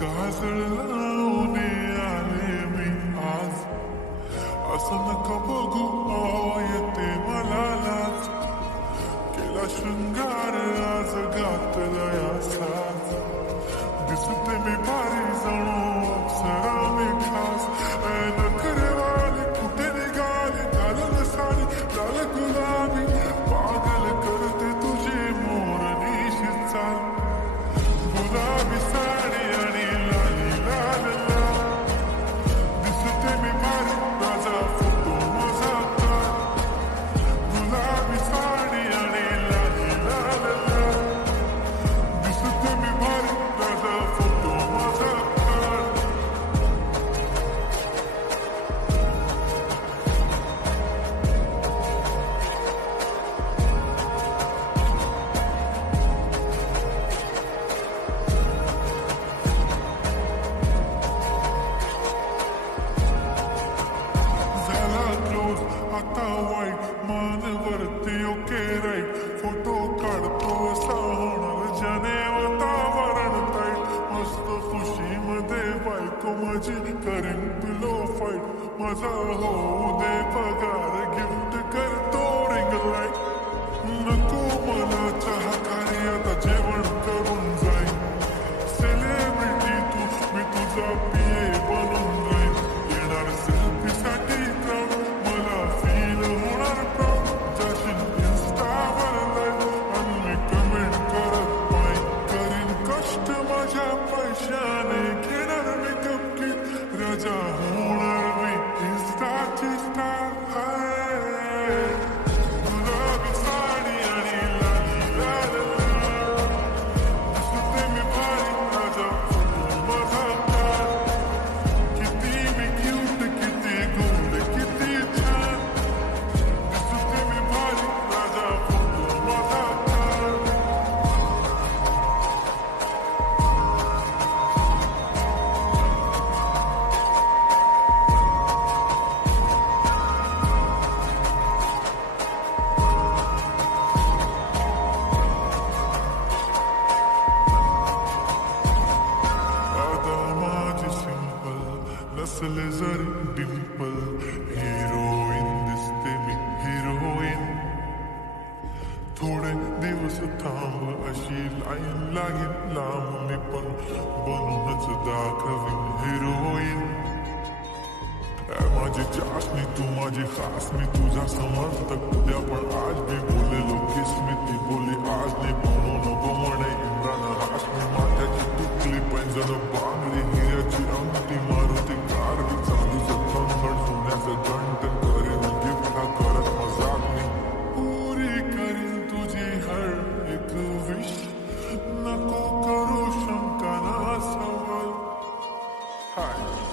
काजळ लावणे आले मी आज, असं नका बघू येते मला लाज. केला शृंगार आज घातलाय साज, दिसते मी भारी जणू अप्सरा मी खास. नखरेवाली कुठे निघाली घालून साडी लाल गुलाबी, पागल करते तुझी मोरनीशी चाल. गुलाबी साडी आणि लाली लाल लाल, दिसते मी भारी माझा फोटो माझा काढ. गुलाबी साडी आणि लाली लाल लाल, दिसते मी भारी माझा फोटो माझा काढ. झाला क्लोज आता वाईट, मानवरती ओके राईट. फोटो काढतो असा होणार ज्याने वातावरण टाईट. मस्त खुशीमध्ये बायको माझी करीन पिलो फाईट. माझा होऊ दे पगार गिफ्ट करतो रिंग लाईट. नको मला चहाकारी आता जेवण करून जाईन. सेलिब्रिटी तू मी तुझा पिये बनून जाईन. येणार सेल्फीसाठी क्राऊड, मला फील होणार प्राऊड. जाशील इन्स्टावर लाईव्ह आणि मी कमेंट करत पाय. करीन कष्ट माझ्या पैशाने, घेणार मेकअप किट, राजा होणार मी इन्स्टाची स्टार. गुलाबी साडी आणि लाली लाल लाल, दिसते मी भारी राजा फोटो माझा काढ. किती मी क्यूट किती गोड किती छान, दिसते मी भारी राजा फोटो माझा काढ. आता माझी सिंपल नसले जरी डिंपल, हिरोईन दिसते मी हिरोईन. थोडे दिवस थांब अशी लाईन लागेल लांब, मी पण बनूनच दाखवीन हिरोईन. माझी चाशनी तू माझी खास, मी तुझा समर्थक उद्या पण आज मी बोलेलो किस्मती बोली आज नाही. म्हणून नको म्हणे इम्रान हाशमी, माझ्याची तुकली पैंजण बांगडी, हिऱ्याची अंगठी मारुती कारवी, चांदीचं कंगण सोन्याचं घंटन. करेन गिफ्ट हा करत मजाक मी, पुरी करीन तुझी हर एक विश. नको करू शंका ना सवाल. हाय